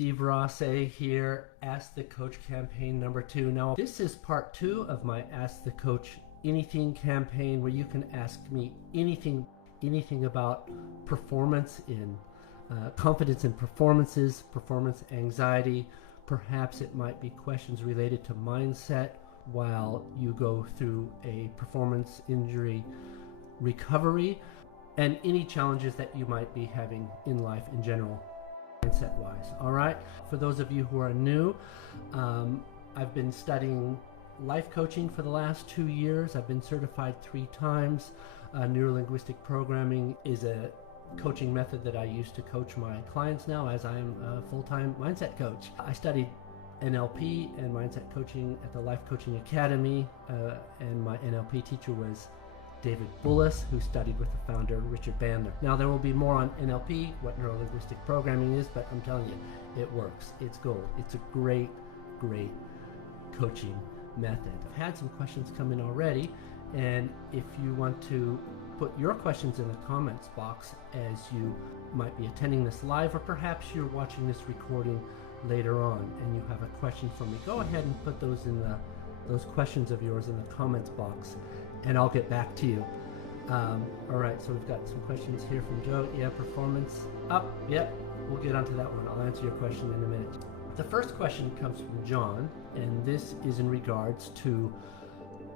Steve Rosse here, Ask the Coach campaign number 2. Now, this is part 2 of my Ask the Coach Anything campaign, where you can ask me anything about performance in confidence in performances, performance anxiety. Perhaps it might be questions related to mindset while you go through a performance injury recovery, and any challenges that you might be having in life in general, mindset wise. All right, for those of you who are new, I've been studying life coaching for the last 2 years. I've been certified 3 times. Neurolinguistic programming is a coaching method that I use to coach my clients now, as I am a full-time mindset coach. I studied NLP and mindset coaching at the Life Coaching Academy, and my NLP teacher was David Bullis, who studied with the founder Richard Bandler. Now, there will be more on NLP, what neurolinguistic programming is, but I'm telling you, it works. It's gold. It's a great coaching method. I've had some questions come in already, and if you want to put your questions in the comments box as you might be attending this live, or perhaps you're watching this recording later on and you have a question for me, go ahead and put those questions of yours in the comments box, and I'll get back to you. All right, so we've got some questions here from Joe. Yeah, performance up. Yep, we'll get onto that one. I'll answer your question in a minute. The first question comes from John, and this is in regards to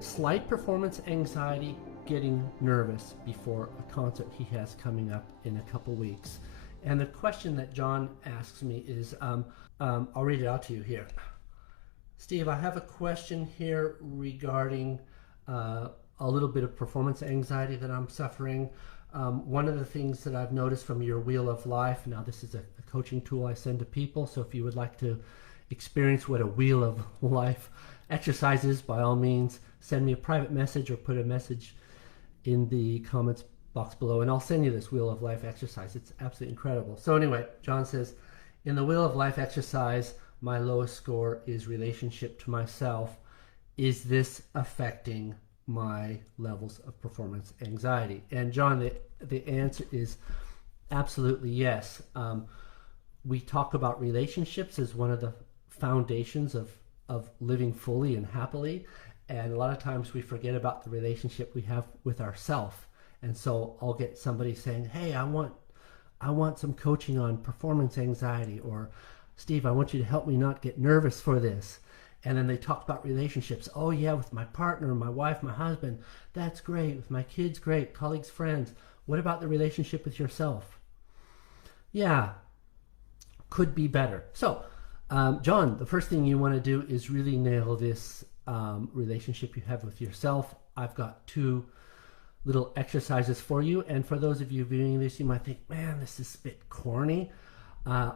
slight performance anxiety, getting nervous before a concert he has coming up in a couple weeks. And the question that John asks me is, I'll read it out to you here. Steve, I have a question here regarding a little bit of performance anxiety that I'm suffering. One of the things that I've noticed from your Wheel of Life, now this is a coaching tool I send to people, so if you would like to experience what a Wheel of Life exercise is, by all means, send me a private message or put a message in the comments box below, and I'll send you this Wheel of Life exercise. It's absolutely incredible. So anyway, John says, in the Wheel of Life exercise, my lowest score is relationship to myself. Is this affecting my levels of performance anxiety? And John, the answer is absolutely yes. We talk about relationships as one of the foundations of living fully and happily, and a lot of times we forget about the relationship we have with ourselves. And so I'll get somebody saying, hey, I want some coaching on performance anxiety, or Steve, I want you to help me not get nervous for this. And then they talk about relationships. Oh yeah, with my partner, my wife, my husband, that's great. With my kids, great. Colleagues, friends. What about the relationship with yourself? Yeah, could be better. So, John, the first thing you want to do is really nail this relationship you have with yourself. I've got 2 little exercises for you, and for those of you viewing this, you might think, man, this is a bit corny.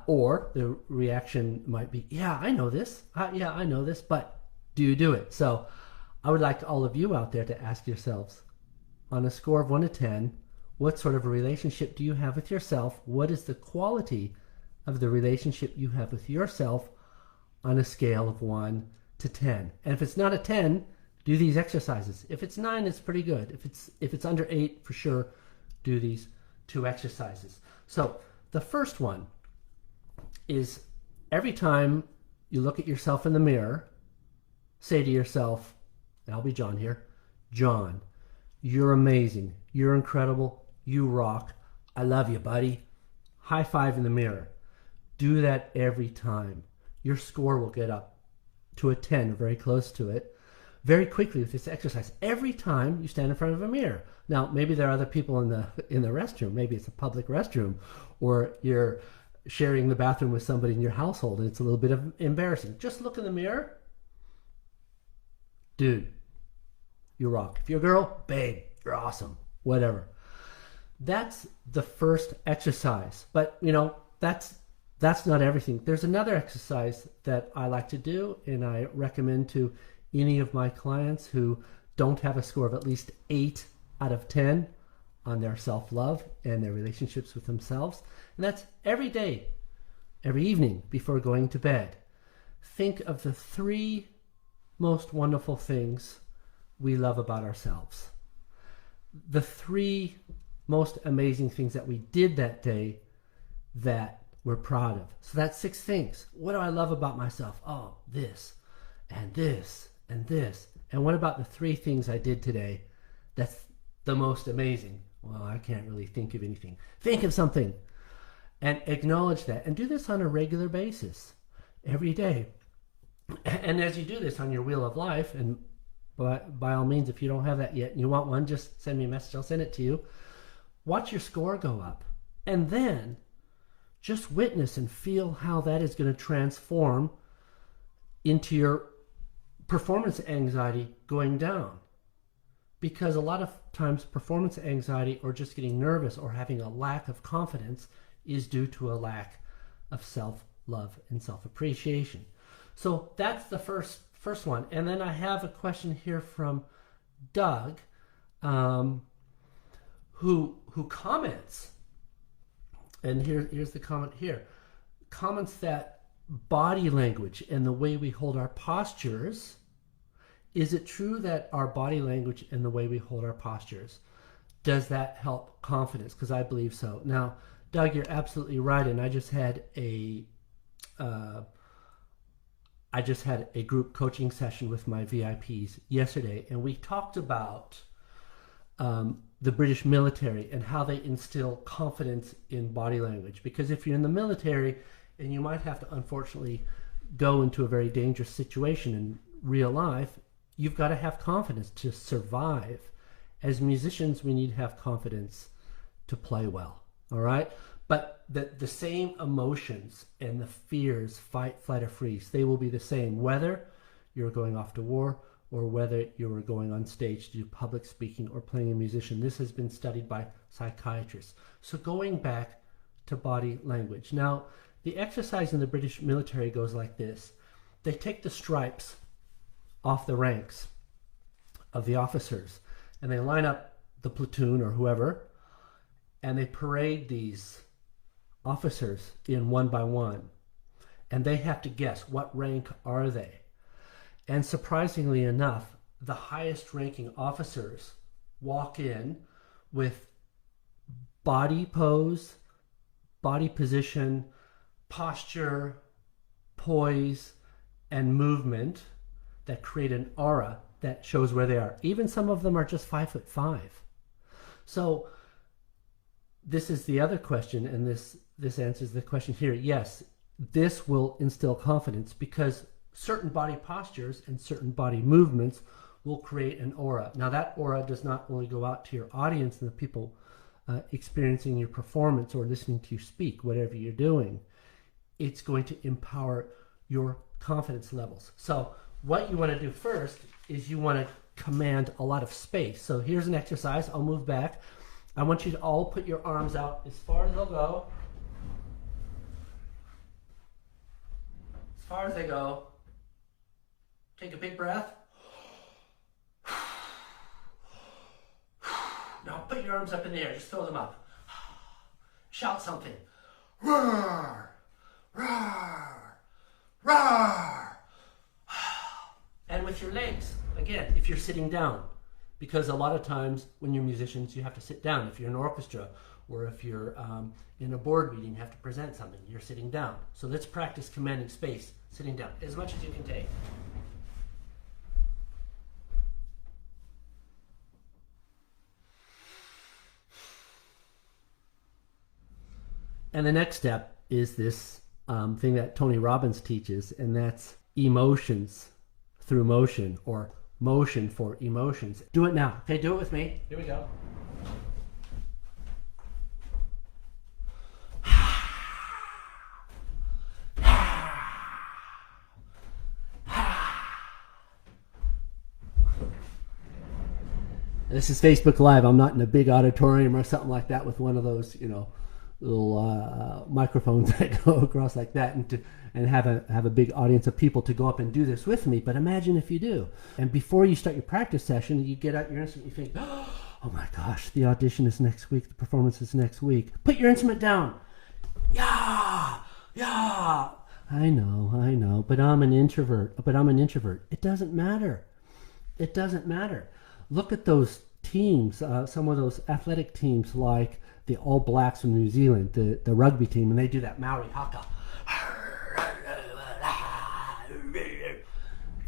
Or the reaction might be, yeah, I know this. Yeah, I know this, but do you do it? So I would like all of you out there to ask yourselves, on a score of 1 to 10, what sort of a relationship do you have with yourself? What is the quality of the relationship you have with yourself on a scale of 1 to 10? And if it's not a 10, do these exercises. If it's 9, it's pretty good. If it's under 8, for sure, do these 2 exercises. So the first one is, every time you look at yourself in the mirror, say to yourself, and I'll be John here, John, you're amazing, you're incredible, you rock, I love you, buddy. High five in the mirror. Do that every time. Your score will get up to a 10, or very close to it, very quickly with this exercise. Every time you stand in front of a mirror. Now, maybe there are other people in the restroom. Maybe it's a public restroom, or you're sharing the bathroom with somebody in your household and it's a little bit of embarrassing. Just look in the mirror. Dude, you rock. If you're a girl, babe, you're awesome. Whatever. That's the first exercise. But, that's not everything. There's another exercise that I like to do, and I recommend to any of my clients who don't have a score of at least 8 out of 10 on their self-love and their relationships with themselves. And that's every day, every evening before going to bed. Think of the 3 most wonderful things we love about ourselves. The 3 most amazing things that we did that day that we're proud of. So that's 6 things. What do I love about myself? Oh, this and this and this. And what about the 3 things I did today that's the most amazing? Well, I can't really think of anything. Think of something and acknowledge that. And do this on a regular basis, every day. And as you do this on your wheel of life, and by all means, if you don't have that yet and you want one, just send me a message. I'll send it to you. Watch your score go up. And then just witness and feel how that is going to transform into your performance anxiety going down. Because a lot of times performance anxiety or just getting nervous or having a lack of confidence is due to a lack of self-love and self-appreciation. So that's the first one. And then I have a question here from Doug, who comments, and here's the comment here, comments that body language and the way we hold our postures, is it true that our body language and the way we hold our postures, does that help confidence? Because I believe so. Now, Doug, you're absolutely right, and I just had a group coaching session with my VIPs yesterday, and we talked about the British military and how they instill confidence in body language. Because if you're in the military, and you might have to unfortunately go into a very dangerous situation in real life, you've got to have confidence to survive. As musicians, we need to have confidence to play well, all right? But the same emotions and the fears, fight, flight, or freeze, they will be the same whether you're going off to war or whether you're going on stage to do public speaking or playing a musician. This has been studied by psychiatrists. So going back to body language. Now, the exercise in the British military goes like this. They take the stripes off the ranks of the officers and they line up the platoon or whoever, and they parade these officers in one by one, and they have to guess what rank are they. And surprisingly enough, the highest ranking officers walk in with body pose, body position, posture, poise, and movement that create an aura that shows where they are. Even some of them are just 5'5". So this is the other question, and this answers the question here. Yes, this will instill confidence because certain body postures and certain body movements will create an aura. Now that aura does not only go out to your audience and the people experiencing your performance or listening to you speak, whatever you're doing, it's going to empower your confidence levels. So what you want to do first is you want to command a lot of space. So here's an exercise. I'll move back. I want you to all put your arms out as far as they'll go. As far as they go. Take a big breath. Now put your arms up in the air. Just throw them up. Shout something. Roar! Roar! Roar! And with your legs, again, if you're sitting down, because a lot of times when you're musicians, you have to sit down. If you're in an orchestra or if you're in a board meeting, you have to present something, you're sitting down. So let's practice commanding space, sitting down, as much as you can take. And the next step is this thing that Tony Robbins teaches, and that's emotions through motion, or motion for emotions. Do it now. Okay, do it with me. Here we go. This is Facebook Live. I'm not in a big auditorium or something like that with one of those, little microphones that go across like that, and have a big audience of people to go up and do this with me. But imagine if you do. And before you start your practice session, you get out your instrument, you think, oh my gosh, the audition is next week, the performance is next week. Put your instrument down. Yeah, yeah. I know, but I'm an introvert. It doesn't matter. It doesn't matter. Look at those teams, some of those athletic teams like the All Blacks from New Zealand, the rugby team, and they do that Maori haka.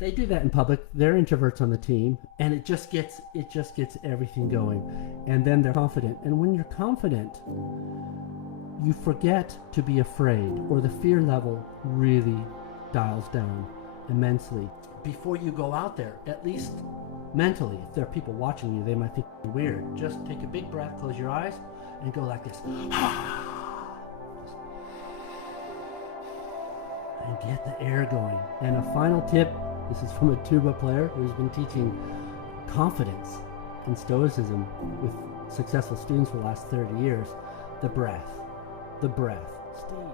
They do that in public. They're introverts on the team, and it just gets everything going. And then they're confident. And when you're confident, you forget to be afraid, or the fear level really dials down immensely. Before you go out there, at least mentally, if there are people watching you, they might think you're weird. Just take a big breath, close your eyes, and go like this. And get the air going. And a final tip, this is from a tuba player who's been teaching confidence and stoicism with successful students for the last 30 years. The breath. The breath. Steve.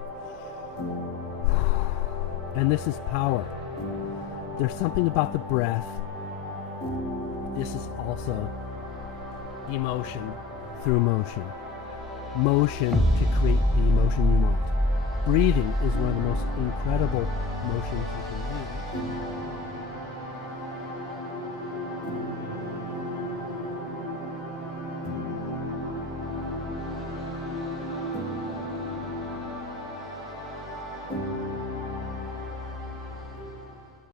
And this is power. There's something about the breath. This is also emotion through motion. Motion to create the emotion you want. Breathing is one of the most incredible motions you can do.